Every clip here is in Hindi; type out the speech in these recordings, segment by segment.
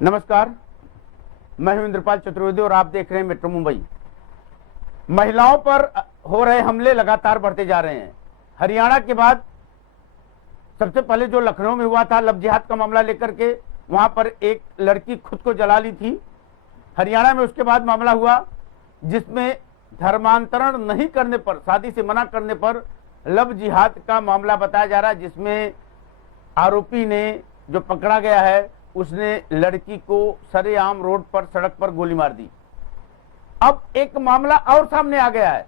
नमस्कार, मैं हूं इंद्रपाल चतुर्वेदी और आप देख रहे हैं मेट्रो मुंबई। महिलाओं पर हो रहे हमले लगातार बढ़ते जा रहे हैं। हरियाणा के बाद सबसे पहले जो लखनऊ में हुआ था लव जिहाद का मामला लेकर के, वहां पर एक लड़की खुद को जला ली थी। हरियाणा में उसके बाद मामला हुआ जिसमें धर्मांतरण नहीं करने पर, शादी से मना करने पर लव जिहाद का मामला बताया जा रहा है, जिसमें आरोपी ने जो पकड़ा गया है उसने लड़की को सरेआम रोड पर, सड़क पर गोली मार दी। अब एक मामला और सामने आ गया है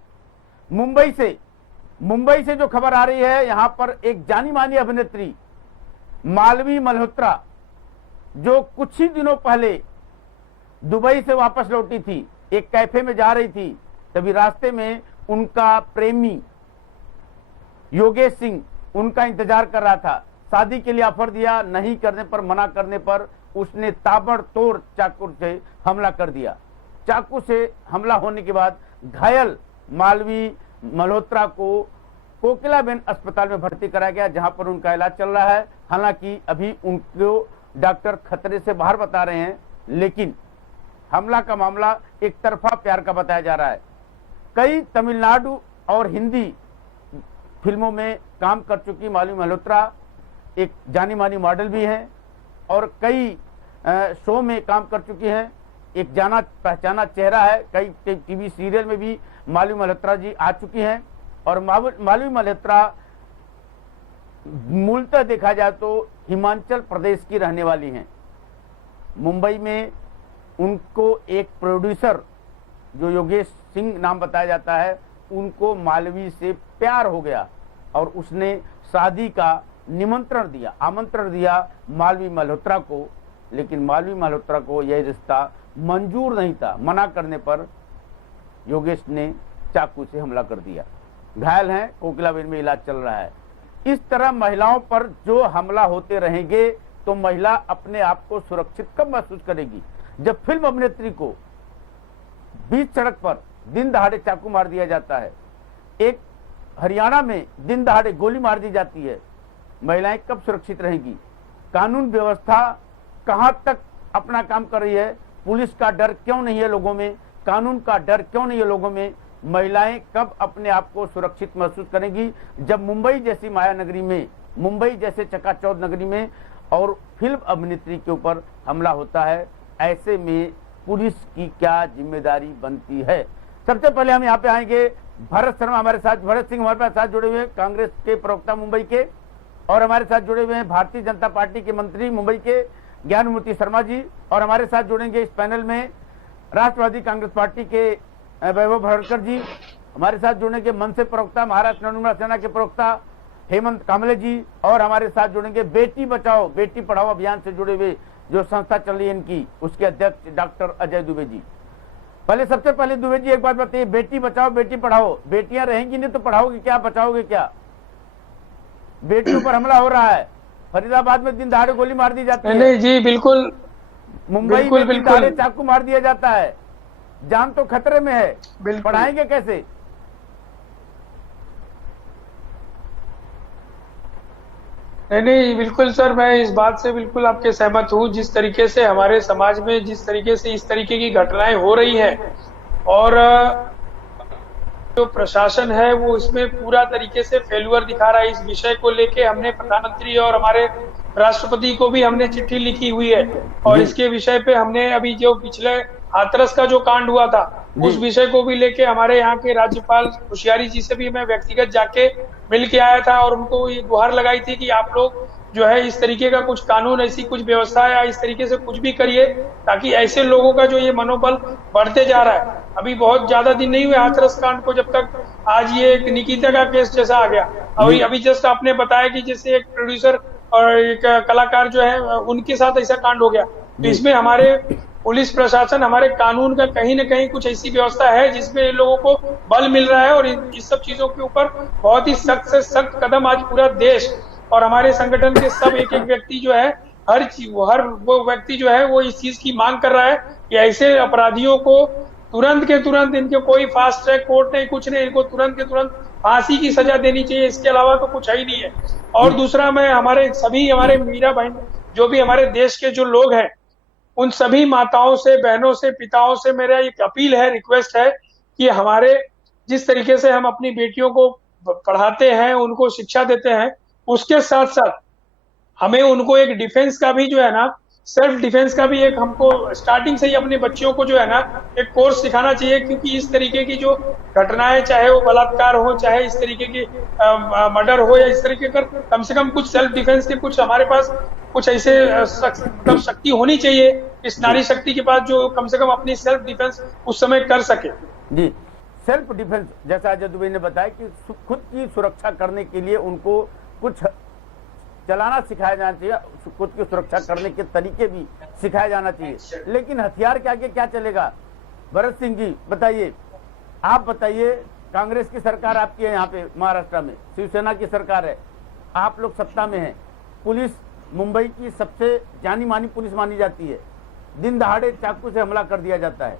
मुंबई से जो खबर आ रही है, यहां पर एक जानी मानी अभिनेत्री मालवी मल्होत्रा जो कुछ ही दिनों पहले दुबई से वापस लौटी थी, एक कैफे में जा रही थी, तभी रास्ते में उनका प्रेमी योगेश सिंह उनका इंतजार कर रहा था। शादी के लिए ऑफर दिया, नहीं करने पर, मना करने पर उसने ताबड़तोड़ चाकू से हमला कर दिया। चाकू से हमला होने के बाद घायल मालवी मल्होत्रा को कोकिलाबेन अस्पताल में भर्ती कराया गया, जहां पर उनका इलाज चल रहा है। हालांकि अभी उनको डॉक्टर खतरे से बाहर बता रहे हैं, लेकिन हमला का मामला एक तरफा प्यार का बताया जा रहा है। कई तमिलनाडु और हिंदी फिल्मों में काम कर चुकी मालवी मल्होत्रा एक जानी मानी मॉडल भी हैं और कई शो में काम कर चुकी हैं। एक जाना पहचाना चेहरा है, कई टीवी सीरियल में भी मालवी मल्होत्रा जी आ चुकी हैं। और मालवी मल्होत्रा मूलतः देखा जाए तो हिमाचल प्रदेश की रहने वाली हैं। मुंबई में उनको एक प्रोड्यूसर जो योगेश सिंह नाम बताया जाता है, उनको मालवी से प्यार हो गया और उसने शादी का आमंत्रण दिया मालवी मल्होत्रा को, लेकिन मालवी मल्होत्रा को यह रिश्ता मंजूर नहीं था। मना करने पर योगेश ने चाकू से हमला कर दिया। घायल हैं, कोकिलाबेन में इलाज चल रहा है। इस तरह महिलाओं पर जो हमला होते रहेंगे तो महिला अपने आप को सुरक्षित कब महसूस करेगी? जब फिल्म अभिनेत्री को बीच सड़क पर दिन दहाड़े चाकू मार दिया जाता है, एक हरियाणा में दिन दहाड़े गोली मार दी जाती है, महिलाएं कब सुरक्षित रहेंगी? कानून व्यवस्था कहां तक अपना काम कर रही है? पुलिस का डर क्यों नहीं है लोगों में? कानून का डर क्यों नहीं है लोगों में? महिलाएं कब अपने आप को सुरक्षित महसूस करेंगी जब मुंबई जैसी माया नगरी में, मुंबई जैसे चकाचौंध नगरी में और फिल्म अभिनेत्री के ऊपर हमला होता है? ऐसे में पुलिस की क्या जिम्मेदारी बनती है? सबसे पहले हम यहाँ पे आएंगे, भरत शर्मा हमारे साथ, भरत सिंह हमारे साथ जुड़े हुए हैं, कांग्रेस के प्रवक्ता मुंबई के, और हमारे साथ जुड़े हुए हैं भारतीय जनता पार्टी के मंत्री मुंबई के ज्ञानमूर्ति शर्मा जी, और हमारे साथ जुड़ेंगे इस पैनल में राष्ट्रवादी कांग्रेस पार्टी के वैभव भरकर जी, हमारे साथ जुड़ेंगे मन से प्रवक्ता महाराष्ट्र नवनिर्माण सेना के प्रवक्ता हेमंत कामले जी, और हमारे साथ जुड़ेंगे बेटी बचाओ बेटी पढ़ाओ अभियान से जुड़े हुए जो संस्था चल रही है इनकी, उसके अध्यक्ष डॉक्टर अजय दुबे जी। सबसे पहले दुबे जी एक बात बताइए, बेटी बचाओ बेटी पढ़ाओ, बेटियां रहेंगी नहीं तो पढ़ाओगे क्या, बचाओगे क्या? बेटियों पर हमला हो रहा है, फरीदाबाद में दिन दहाड़े गोली मार दी जाती है। नहीं जी, बिल्कुल। मुंबई में दिन दहाड़े चाकू मार दिया जाता है, जान तो खतरे में है, पढ़ाएंगे कैसे? नहीं, बिल्कुल सर, मैं इस बात से बिल्कुल आपके सहमत हूँ। जिस तरीके से हमारे समाज में जिस तरीके से इस तरीके की घटनाएं हो रही हैं और जो प्रशासन है वो इसमें पूरा तरीके से फेल्यूर दिखा रहा है। इस विषय को लेके हमने प्रधानमंत्री और हमारे राष्ट्रपति को भी हमने चिट्ठी लिखी हुई है और इसके विषय पे हमने अभी जो पिछले हाथरस का जो कांड हुआ था उस विषय को भी लेके हमारे यहाँ के राज्यपाल कोश्यारी जी से भी मैं व्यक्तिगत जाके मिल के आया था और उनको ये गुहार लगाई थी कि आप लोग जो है इस तरीके का कुछ कानून, ऐसी कुछ व्यवस्था या इस तरीके से कुछ भी करिए ताकि ऐसे लोगों का जो ये मनोबल बढ़ते जा रहा है। अभी बहुत ज्यादा दिन नहीं हुए हाथरस कांड को, जब तक आज ये एक निकिता का केस जैसा आ गया। अभी जस्ट आपने बताया कि जैसे एक प्रोड्यूसर और एक कलाकार जो है उनके साथ ऐसा कांड हो गया, तो इसमें हमारे पुलिस प्रशासन, हमारे कानून का कहीं न कहीं कुछ ऐसी व्यवस्था है जिसमें इन लोगों को बल मिल रहा है और इस सब चीजों के ऊपर बहुत ही सख्त से सख्त कदम आज पूरा देश और हमारे संगठन के सब एक व्यक्ति जो है, हर वो व्यक्ति जो है वो इस चीज की मांग कर रहा है कि ऐसे अपराधियों को तुरंत के तुरंत, इनके कोई फास्ट ट्रैक कोर्ट नहीं, कुछ नहीं, इनको तुरंत के तुरंत फांसी की सजा देनी चाहिए। इसके अलावा तो कुछ है ही नहीं है। और दूसरा, मैं हमारे मीरा बहन, जो भी हमारे देश के जो लोग हैं, उन सभी माताओं से, बहनों से, पिताओं से मेरा एक अपील है, रिक्वेस्ट है कि हमारे जिस तरीके से हम अपनी बेटियों को पढ़ाते हैं, उनको शिक्षा देते हैं, उसके साथ साथ हमें उनको एक डिफेंस का भी जो है ना, सेल्फ डिफेंस का भी एक हमको स्टार्टिंग से ही अपने बच्चियों को जो है ना एक कोर्स सिखाना चाहिए। क्योंकि इस तरीके की जो घटनाएं, चाहे वो बलात्कार हो, चाहे इस तरीके की मर्डर हो, या इस तरीके का कम से कम कुछ सेल्फ डिफेंस के कुछ हमारे पास कुछ ऐसे मतलब शक्ति होनी चाहिए इस नारी शक्ति के पास, जो कम से कम अपनी सेल्फ डिफेंस उस समय कर सके। जी, सेल्फ डिफेंस, जैसा अजय दुबे ने बताया कि खुद की सुरक्षा करने के लिए उनको कुछ चलाना सिखाया जाना चाहिए, खुद की सुरक्षा करने के तरीके भी सिखाया जाना चाहिए। लेकिन हथियार के आगे क्या चलेगा? भरत सिंह जी बताइए, आप बताइए, कांग्रेस की सरकार आपकी है यहाँ पे महाराष्ट्र में, शिवसेना की सरकार है, आप लोग सत्ता में हैं, पुलिस मुंबई की सबसे जानी मानी पुलिस मानी जाती है, दिन दहाड़े चाकू से हमला कर दिया जाता है।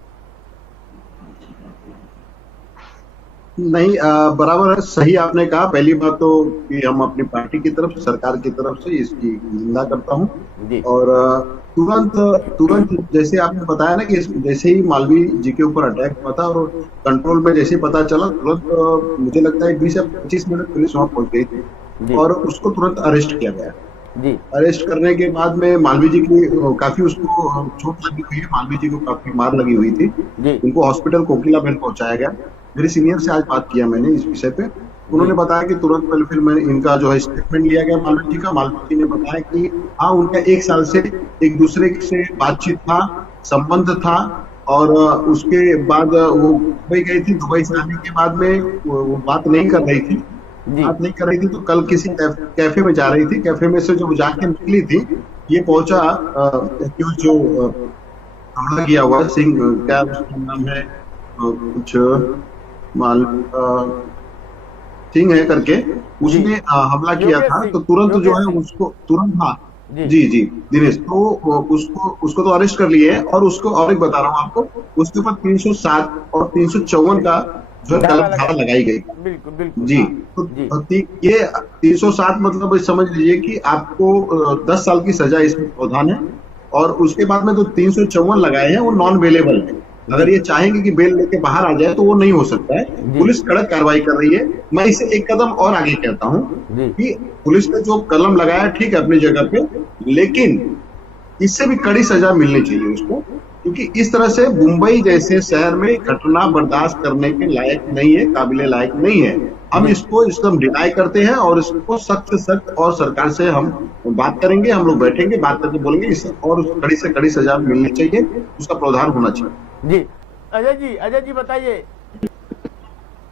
नहीं, बराबर सही आपने कहा। पहली बात तो कि हम अपनी पार्टी की तरफ, सरकार की तरफ से इसकी निंदा करता हूं। और तुरंत जैसे आपने बताया ना कि जैसे ही मालवीय जी के ऊपर अटैक हुआ था और कंट्रोल में जैसे पता चला, तुरंत मुझे लगता है 20 या 25 मिनट पुलिस वहां पहुंच गई थी और उसको तुरंत अरेस्ट किया गया। अरेस्ट करने के बाद में मालवीय जी की काफी उसको चोट लगी हुई है, मालवीय जी को काफी मार लगी हुई थी, उनको हॉस्पिटल कोकिलाबेन पहुंचाया गया। मेरे सीनियर से आज बात किया मैंने इस विषय पे, उन्होंने बताया कि तुरंत पहले फिर मैं इनका जो है स्टेटमेंट लिया गया मालवीय जी का। मालवीय जी ने बताया कि हाँ, उनका 1 साल से एक दूसरे से बातचीत था, संबंध था, और उसके बाद वो दुबई गई थी। दुबई से आने के बाद में वो बात नहीं कर रही थी, तो कल किसी कैफे में जा रही थी। कैफे में से जब जाके निकली थी, ये पहुंचा जो हमला किया हुआ सिंह, क्या उसका नाम है, कुछ सिंह है करके, उसने हमला किया था। तो तुरंत जो है उसको तुरंत, हाँ जी दिनेश, तो उसको तो अरेस्ट कर लिए है। और उसको और एक बता रहा हूँ आपको, उसके ऊपर 307 और 354 का जो धारा लगाई गई। बिल्कुल जी। तो ये 307 मतलब समझ लीजिए कि आपको 10 साल की सजा इसमें प्रावधान है। और उसके बाद में तो 354 लगाए हैं, वो नॉन बेलेबल है। अगर ये चाहेंगे कि बेल लेके बाहर आ जाए तो वो नहीं हो सकता है। पुलिस कड़क कार्रवाई कर रही है। मैं इसे एक कदम और आगे कहता हूँ कि पुलिस ने जो कलम लगाया ठीक है अपनी जगह पे, लेकिन इससे भी कड़ी सजा मिलनी चाहिए उसको, क्योंकि इस तरह से मुंबई जैसे शहर में घटना बर्दाश्त करने के लायक नहीं है, काबिले लायक नहीं है। हम इसको एकदम डिनाई करते हैं और इसको सख्त से सख्त, और सरकार से हम बात करेंगे, हम लोग बैठेंगे, बात करके बोलेंगे इस, और कड़ी से कड़ी सजा मिलनी चाहिए, उसका प्रावधान होना चाहिए। जी अजय जी बताइए,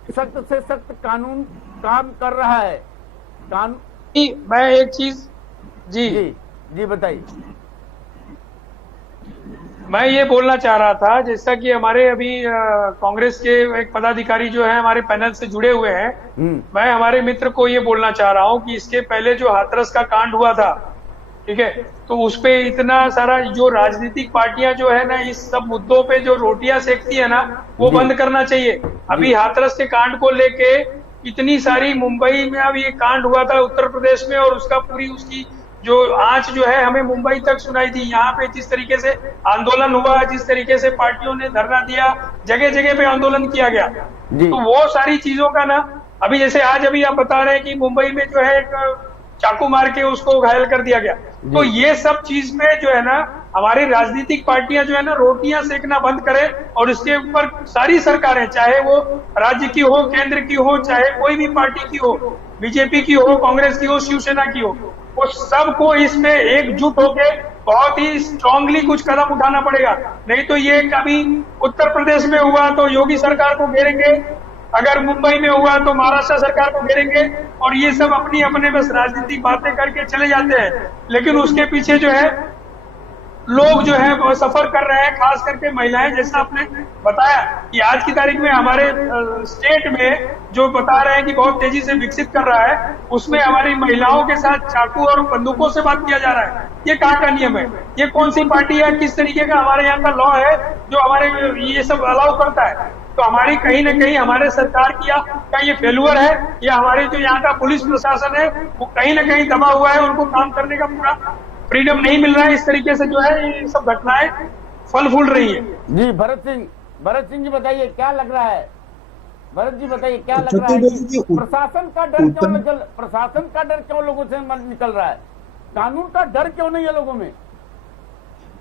सख्त से सख्त कानून काम कर रहा है, कानून। मैं एक चीज जी बताइए। मैं ये बोलना चाह रहा था, जैसा कि हमारे अभी कांग्रेस के एक पदाधिकारी जो है हमारे पैनल से जुड़े हुए हैं, मैं हमारे मित्र को ये बोलना चाह रहा हूँ कि इसके पहले जो हाथरस का कांड हुआ था, ठीक है, तो उसपे इतना सारा जो राजनीतिक पार्टियां जो है ना, इस सब मुद्दों पे जो रोटियां सेकती है ना, वो बंद करना चाहिए। अभी हाथरस के कांड को लेके इतनी सारी, मुंबई में अब ये कांड हुआ था उत्तर प्रदेश में, और उसका पूरी उसकी जो आंच जो है हमें मुंबई तक सुनाई दी। यहाँ पे जिस तरीके से आंदोलन हुआ, जिस तरीके से पार्टियों ने धरना दिया, जगह जगह पे आंदोलन किया गया, तो वो सारी चीजों का ना, अभी जैसे आज अभी आप बता रहे हैं कि मुंबई में जो है एक चाकू मार के उसको घायल कर दिया गया, तो ये सब चीज में जो है ना हमारी राजनीतिक पार्टियां जो है ना रोटियां सेकना बंद करें, और इसके ऊपर सारी सरकारें, चाहे वो राज्य की हो, केंद्र की हो, चाहे कोई भी पार्टी की हो, बीजेपी की हो, कांग्रेस की हो, शिवसेना की हो, वो सबको इसमें एकजुट होके बहुत ही स्ट्रांगली कुछ कदम उठाना पड़ेगा। नहीं तो ये कभी उत्तर प्रदेश में हुआ तो योगी सरकार को घेरेंगे, अगर मुंबई में हुआ तो महाराष्ट्र सरकार को घेरेंगे, और ये सब अपनी अपने बस राजनीतिक बातें करके चले जाते हैं। लेकिन उसके पीछे जो है लोग जो है वो सफर कर रहे हैं, खास करके महिलाएं, जैसा आपने बताया कि आज की तारीख में हमारे स्टेट में जो बता रहे हैं कि बहुत तेजी से विकसित कर रहा है, उसमें हमारी महिलाओं के साथ चाकू और बंदूकों से बात किया जा रहा है। ये कहाँ का नियम है? ये कौन सी पार्टी है? किस तरीके का हमारे यहाँ का लॉ है जो हमारे ये सब अलाउ करता है? तो हमारी कहीं ना कहीं हमारे सरकार की का ये फेल्यूर है, या हमारे जो यहाँ का पुलिस प्रशासन है वो कहीं ना कहीं दबा हुआ है, उनको काम करने का पूरा फ्रीडम नहीं मिल रहा है, इस तरीके से जो है ये सब घटनाएं फल फूल रही है। जी भरत सिंह जी बताइए क्या लग रहा है? भरत जी बताइए क्या लग रहा है कि प्रशासन का डर क्यों लोगों से निकल रहा है? कानून का डर क्यों नहीं है लोगों में?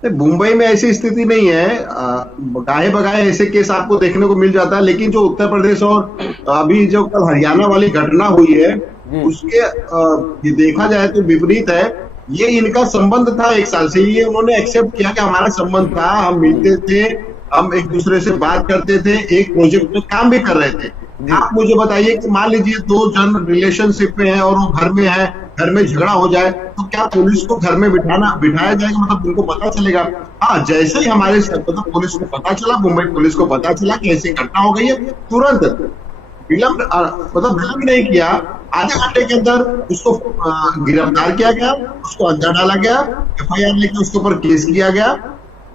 मुंबई में ऐसी स्थिति नहीं है, गाहे बगाहे ऐसे केस आपको देखने को मिल जाता है, लेकिन जो उत्तर प्रदेश और अभी जो कल हरियाणा वाली घटना हुई है उसके ये देखा जाए तो विपरीत है। ये इनका संबंध था 1 साल से, ये उन्होंने एक्सेप्ट किया कि हमारा संबंध था, हम मिलते थे, हम एक दूसरे से बात करते थे, एक प्रोजेक्ट में काम भी कर रहे थे। आप मुझे बताइए कि मान लीजिए 2 जन रिलेशनशिप में है और वो घर में है, घर में झगड़ा हो जाए तो क्या पुलिस को घर में बिठाया जाएगा? मतलब उनको पता चलेगा? हाँ, जैसे ही हमारे मतलब पुलिस को पता चला, मुंबई पुलिस को पता चला कि ऐसी घटना हो गई है, तुरंत विलंब नहीं किया, आधे घंटे के अंदर उसको गिरफ्तार किया गया, उसको अंदर डाला गया, FIR लेकर उसके ऊपर केस किया गया।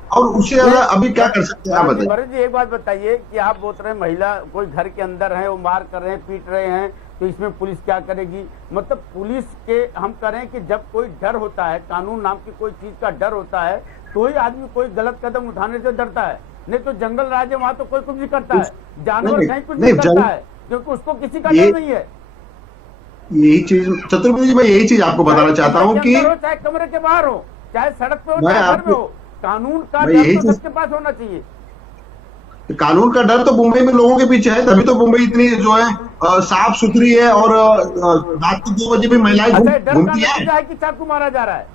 और उससे ज्यादा अभी क्या कर सकते हैं आप बताइए? भरत जी एक बात बताइए कि आप बोल रहे हैं महिला कोई घर के अंदर है, वो मार कर रहे हैं, पीट रहे हैं, तो इसमें पुलिस क्या करेगी? मतलब पुलिस के हम करें कि जब कोई डर होता है, कानून नाम की कोई चीज का डर होता है, तो ही आदमी कोई गलत कदम उठाने से डरता है। नहीं तो जंगल राज है, वहां तो कोई कुछ नहीं करता है, जानवर कहीं कुछ नहीं करता है, क्योंकि उसको किसी का डर नहीं है। यही चीज चतुर्वेदी जी, मैं यही चीज आपको बताना चाहता हूँ कि चाहे कमरे के बाहर हो, चाहे सड़क पे हो, चाहे घर में हो, कानून का डर तो सबके पास होना चाहिए। कानून का डर तो मुंबई में लोगों के पीछे है, तभी तो मुंबई इतनी जो है साफ सुथरी है और रात को 2 बजे भी महिलाएं घूमती है कि चाकू मारा जा रहा है।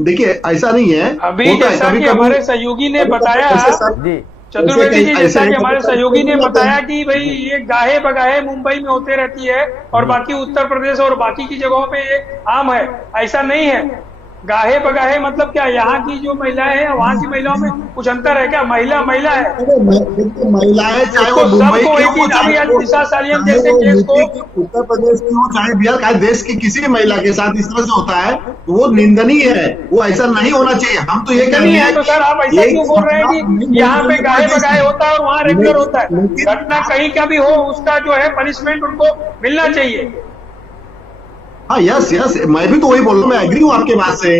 देखिए ऐसा नहीं है, अभी जैसा कि हमारे सहयोगी ने बताया, चतुर्वेदी जी, जैसा कि हमारे सहयोगी ने बताया कि भाई ये गाहे बगाहे मुंबई में होते रहती है और बाकी उत्तर प्रदेश और बाकी की जगहों पे ये आम है। ऐसा नहीं है। गाहे बगाहे मतलब क्या, यहाँ की जो महिलाएं हैं वहाँ की महिलाओं में कुछ अंतर है क्या? महिला है। महिलाएं चाहे वो सबको एक ही, अभी आज दिशा सालियन जैसे केस को उत्तर प्रदेश की हो चाहे बिहार का, देश की किसी भी महिला के साथ इस तरह से होता है तो वो निंदनीय है, वो ऐसा नहीं होना चाहिए। हम तो ये कह रहे हैं। तो सर आप ऐसा क्यों बोल रहे हैं कि यहाँ पे गाहे बगाहे होता है और वहाँ रेगुलर होता है? घटना कहीं का भी हो, उसका जो है पनिशमेंट उनको मिलना चाहिए। हाँ, यस, मैं भी तो वही बोल रहा हूँ, मैं एग्री हूँ आपके बात से।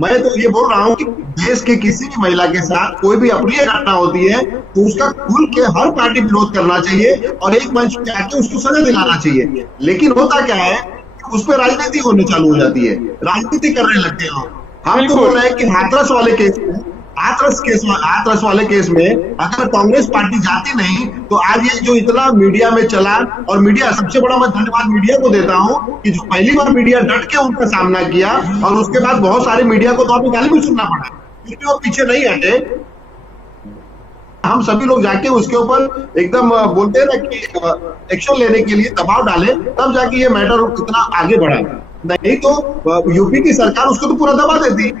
मैं तो ये बोल रहा हूँ कि देश के किसी भी महिला के साथ कोई भी अप्रिय घटना होती है तो उसका खुल के हर पार्टी विरोध करना चाहिए और एक मंच पे आके उसको सजा दिलाना चाहिए। लेकिन होता क्या है, उस पर राजनीति होने चालू हो जाती है, राजनीति करने लगते हैं। हम तो बोल रहे हैं कि हाथरस वाले केस में अगर कांग्रेस पार्टी जाती नहीं तो आज ये जो इतना मीडिया में चला, और मीडिया, सबसे बड़ा मैं धन्यवाद मीडिया को देता हूं कि जो पहली बार मीडिया डट के उनका सामना किया और उसके बाद बहुत सारे मीडिया को तो अभी गाली भी सुनना पड़ा, क्योंकि वो पीछे नहीं हटे। हम सभी लोग जाके उसके ऊपर एकदम बोलते हैं ना कि एक्शन लेने के लिए दबाव डाले, तब जाके ये मैटर इतना आगे बढ़ा। नहीं तो यूपी की सरकार उसको तो पूरा दबा देती।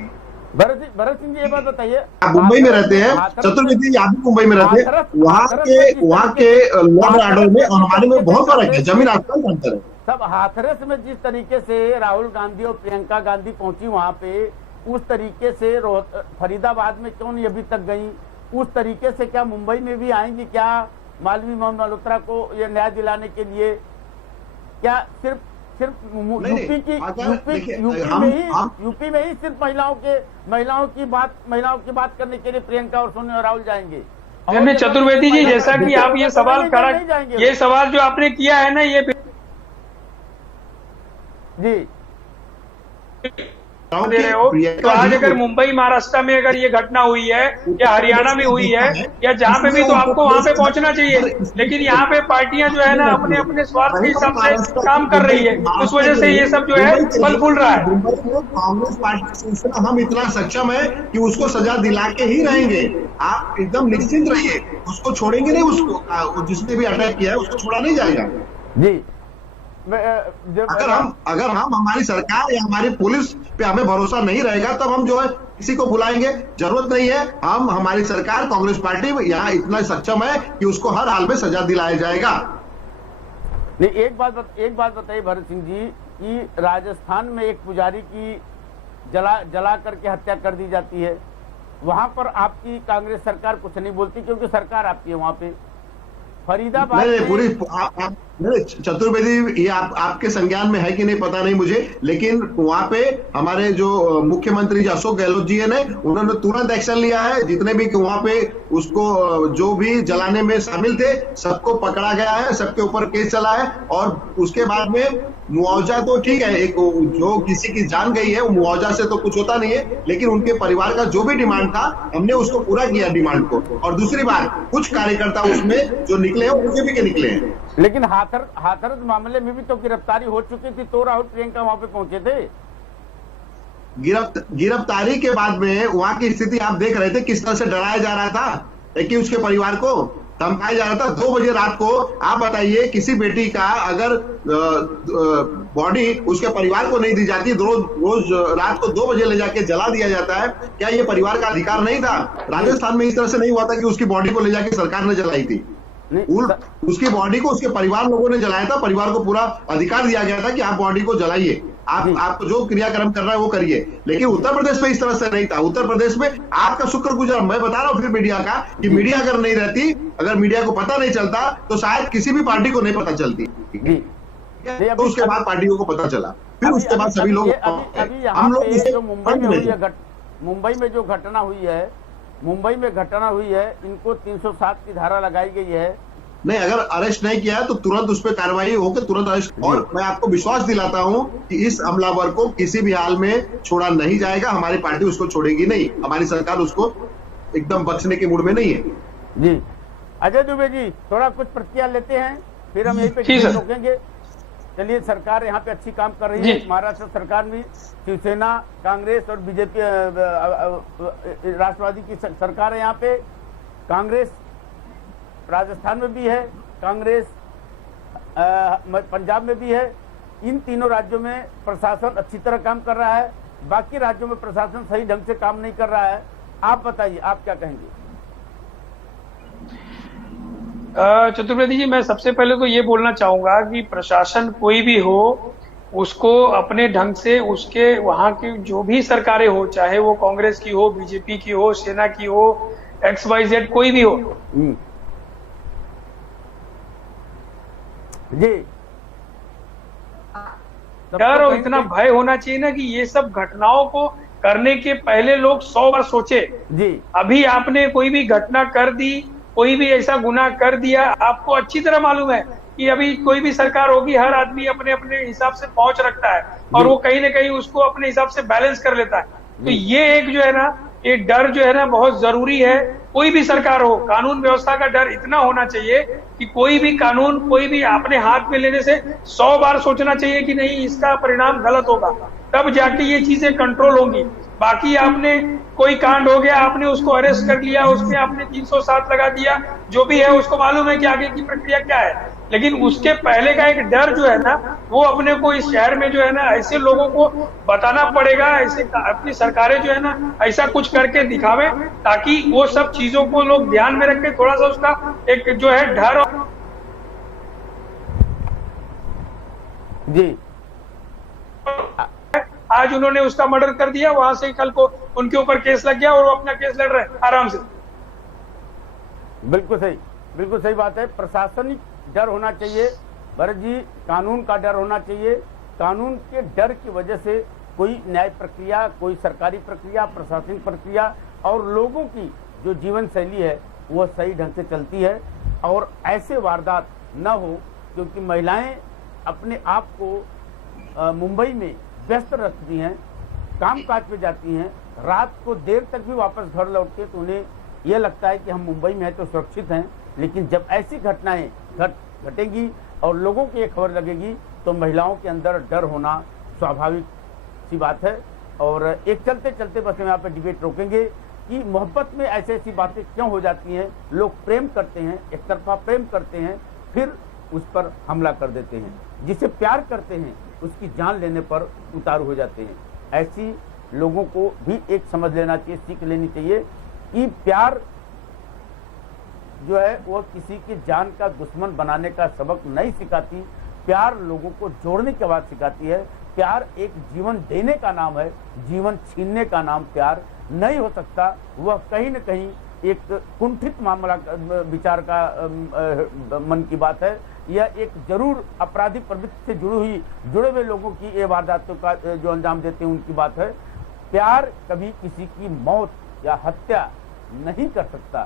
भरत सिंह जी ये बात बताइए, आप मुंबई में रहते हैं, चतुर्वेदी जी आप भी मुंबई में रहते हैं, वहाँ के लॉ एंड ऑर्डर में और हमारे में बहुत फर्क है, जमीन आसमान का अंतर है। सब हाथरस में जिस तरीके से राहुल गांधी और प्रियंका गांधी पहुंची वहां पे, उस तरीके से फरीदाबाद में क्यों नहीं अभी तक गई? उस तरीके से क्या मुंबई में भी आएंगी क्या मालवीय मल्होत्रा को ये न्याय दिलाने के लिए? क्या सिर्फ यूपी में ही सिर्फ महिलाओं की बात करने के लिए प्रियंका और सोनिया और राहुल जाएंगे? चतुर्वेदी जी, जैसा कि आप ये सवाल जो आपने किया है ना, ये जी दे रहे हो, तो आज अगर मुंबई महाराष्ट्र में अगर ये घटना हुई है या हरियाणा में हुई है या जहाँ पे भी, तो आपको वहाँ पे पहुंचना चाहिए। लेकिन यहाँ पे पार्टियां जो है ना अपने अपने स्वार्थ के हिसाब से काम कर रही है, उस वजह से ये सब जो है फल फूल रहा है। कांग्रेस पार्टी हम इतना सक्षम है कि उसको सजा दिला के ही रहेंगे, आप एकदम निश्चिंत रहिए, उसको छोड़ेंगे नहीं, उसको जिसने भी अटैक किया है उसको छोड़ा नहीं जाएगा जी। अगर हम हमारी सरकार या हमारी पुलिस पे हमें भरोसा नहीं रहेगा तब हम जो है किसी को बुलाएंगे, जरूरत नहीं है। हम हमारी सरकार कांग्रेस पार्टी यहाँ इतना सक्षम है कि उसको हर हाल में सजा दिलाया जाएगा। नहीं, एक बात बताइए भरत सिंह जी कि राजस्थान में एक पुजारी की जला करके हत्या कर दी जाती है, वहां पर आपकी कांग्रेस सरकार कुछ नहीं बोलती क्योंकि सरकार आपकी है वहां पे। फरीदाबाद नहीं में पूरी नहीं, चतुर्वेदी ये आपके संज्ञान में है कि नहीं पता नहीं मुझे, लेकिन वहां पे हमारे जो मुख्यमंत्री अशोक गहलोत जी ने उन्होंने तुरंत एक्शन लिया है। जितने भी वहां पे उसको जो भी जलाने में शामिल थे सबको पकड़ा गया है, सबके ऊपर केस चला है। और उसके बाद में मुआवजा तो ठीक है, एक जो किसी की जान गई है वो मुआवजा से तो कुछ होता नहीं है, लेकिन उनके परिवार का जो भी डिमांड था हमने उसको पूरा किया डिमांड को। और दूसरी बात, कुछ कार्यकर्ता उसमें जो निकले हैं वो बीजेपी के निकले हैं। लेकिन हाथरस मामले में भी तो गिरफ्तारी हो चुकी थी, तो राहुल प्रियंका वहां पे पहुंचे थे। गिरफ्तारी के बाद में वहां की स्थिति आप देख रहे थे, किस तरह से डराया जा रहा था कि उसके परिवार को धमकाया जा रहा था। 2 बजे रात को आप बताइए, किसी बेटी का अगर बॉडी उसके परिवार को नहीं दी जाती, रोज रात को 2 बजे ले जाके जला दिया जाता है, क्या ये परिवार का अधिकार नहीं था? राजस्थान में इस तरह से नहीं हुआ था कि उसकी बॉडी को ले जाके सरकार ने जलाई थी। उसकी बॉडी को उसके परिवार लोगों ने जलाया था, परिवार को पूरा अधिकार दिया गया था कि आप बॉडी को जलाइए, आपको जो क्रियाक्रम करना है वो करिए। लेकिन उत्तर प्रदेश में इस तरह से नहीं था। उत्तर प्रदेश में आपका शुक्रगुजार मैं बता रहा हूं फिर मीडिया का, कि मीडिया अगर नहीं रहती, अगर मीडिया को पता नहीं चलता तो शायद किसी भी पार्टी को नहीं पता चलती। तो उसके बाद पार्टियों को पता चला, फिर उसके बाद सभी लोग हम लोग मुंबई में जो घटना हुई है इनको 307 की धारा लगाई गई है। नहीं, अगर अरेस्ट नहीं किया है तो तुरंत उस पर कार्रवाई होकर तुरंत अरेस्ट। और मैं आपको विश्वास दिलाता हूं कि इस हमलावर को किसी भी हाल में छोड़ा नहीं जाएगा। हमारी पार्टी उसको छोड़ेगी नहीं, हमारी सरकार उसको एकदम बख्शने के मूड में नहीं है। जी अजय दुबे जी, थोड़ा कुछ प्रतिक्रिया लेते हैं, फिर हम यहीं पे रोकेंगे। चलिए, सरकार यहाँ पे अच्छी काम कर रही है। महाराष्ट्र सरकार में शिवसेना, कांग्रेस और बीजेपी, राष्ट्रवादी की सरकार है यहाँ पे। कांग्रेस राजस्थान में भी है, कांग्रेस पंजाब में भी है। इन तीनों राज्यों में प्रशासन अच्छी तरह काम कर रहा है, बाकी राज्यों में प्रशासन सही ढंग से काम नहीं कर रहा है। आप बताइए, आप क्या कहेंगे? चतुर्वेदी जी, मैं सबसे पहले तो ये बोलना चाहूंगा कि प्रशासन कोई भी हो, उसको अपने ढंग से उसके वहां की जो भी सरकारें हो, चाहे वो कांग्रेस की हो, बीजेपी की हो, सेना की हो, XYZ कोई भी हो, जी डर और इतना भय होना चाहिए ना कि ये सब घटनाओं को करने के पहले लोग 100 बार सोचे। जी अभी आपने कोई भी घटना कर दी, कोई भी ऐसा गुनाह कर दिया, आपको अच्छी तरह मालूम है कि अभी कोई भी सरकार होगी, हर आदमी अपने अपने हिसाब से पहुंच रखता है और वो कहीं ना कहीं उसको अपने हिसाब से बैलेंस कर लेता है। तो ये एक जो है ना, एक डर जो है ना बहुत जरूरी है। कोई भी सरकार हो, कानून व्यवस्था का डर इतना होना चाहिए कि कोई भी कानून कोई भी अपने हाथ में लेने से 100 बार सोचना चाहिए कि नहीं, इसका परिणाम गलत होगा, तब जाके ये चीजें कंट्रोल होंगी। बाकी आपने कोई कांड हो गया, आपने उसको अरेस्ट कर लिया, उसमें आपने 307 लगा दिया, जो भी है उसको मालूम है कि आगे की प्रक्रिया क्या है। लेकिन उसके पहले का एक डर जो है ना, वो अपने को इस शहर में जो है ना ऐसे लोगों को बताना पड़ेगा, ऐसे अपनी सरकारें जो है ना ऐसा कुछ करके दिखावे ताकि वो सब चीजों को लोग ध्यान में रखें। थोड़ा सा उसका एक जो है डर। जी आज उन्होंने उसका मर्डर कर दिया, वहां से कल को उनके ऊपर केस लग गया और वो अपना केस लड़ रहे हैं आराम से। बिल्कुल सही बात है। प्रशासनिक डर होना चाहिए भरत जी, कानून का डर होना चाहिए। कानून के डर की वजह से कोई न्याय प्रक्रिया, कोई सरकारी प्रक्रिया, प्रशासनिक प्रक्रिया और लोगों की जो जीवन शैली है वह सही ढंग से चलती है और ऐसे वारदात न हो, क्योंकि महिलाएं अपने आप को मुंबई में व्यस्त रखती हैं, काम काज पे जाती हैं, रात को देर तक भी वापस घर लौटते तो उन्हें यह लगता है कि हम मुंबई में हैं तो सुरक्षित हैं। लेकिन जब ऐसी घटनाएं घटेंगी और लोगों की ये खबर लगेगी तो महिलाओं के अंदर डर होना स्वाभाविक सी बात है। और एक चलते चलते बस हम यहाँ पे डिबेट रोकेंगे कि मोहब्बत में ऐसी बातें क्यों हो जाती हैं। लोग प्रेम करते हैं, एक तरफा प्रेम करते हैं, फिर उस पर हमला कर देते हैं। जिसे प्यार करते हैं उसकी जान लेने पर उतारू हो जाते हैं। ऐसी लोगों को भी एक समझ लेना चाहिए, सीख लेनी चाहिए कि प्यार जो है वो किसी की जान का दुश्मन बनाने का सबक नहीं सिखाती। प्यार लोगों को जोड़ने के बाद सिखाती है। प्यार एक जीवन देने का नाम है, जीवन छीनने का नाम प्यार नहीं हो सकता। वह कहीं न कहीं एक कुंठित मामला विचार का मन की बात है। यह एक जरूर आपराधिक प्रवृत्ति से जुड़े हुए लोगों की ये वारदातों का जो अंजाम देते हैं उनकी बात है। प्यार कभी किसी की मौत या हत्या नहीं कर सकता।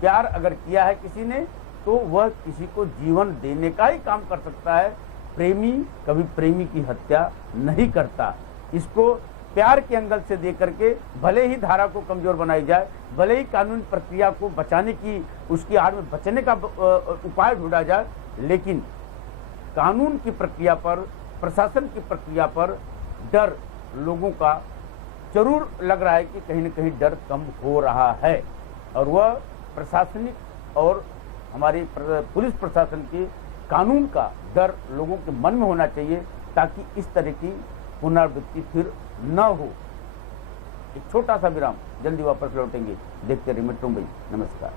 प्यार अगर किया है किसी ने तो वह किसी को जीवन देने का ही काम कर सकता है। प्रेमी कभी प्रेमी की हत्या नहीं करता। इसको प्यार के एंगल से देख करके भले ही धारा को कमजोर बनाई जाए, भले ही कानून प्रक्रिया को बचाने की, उसकी आड़ में बचने का उपाय ढूंढा जाए, लेकिन कानून की प्रक्रिया पर, प्रशासन की प्रक्रिया पर डर लोगों का जरूर लग रहा है कि कहीं न कहीं डर कम हो रहा है। और वह प्रशासनिक और हमारी पुलिस प्रशासन के कानून का डर लोगों के मन में होना चाहिए, ताकि इस तरह की पुनरावृत्ति फिर न हो। एक छोटा सा विराम, जल्दी वापस लौटेंगे। देखते रहिए मेट्रो मुंबई। नमस्कार।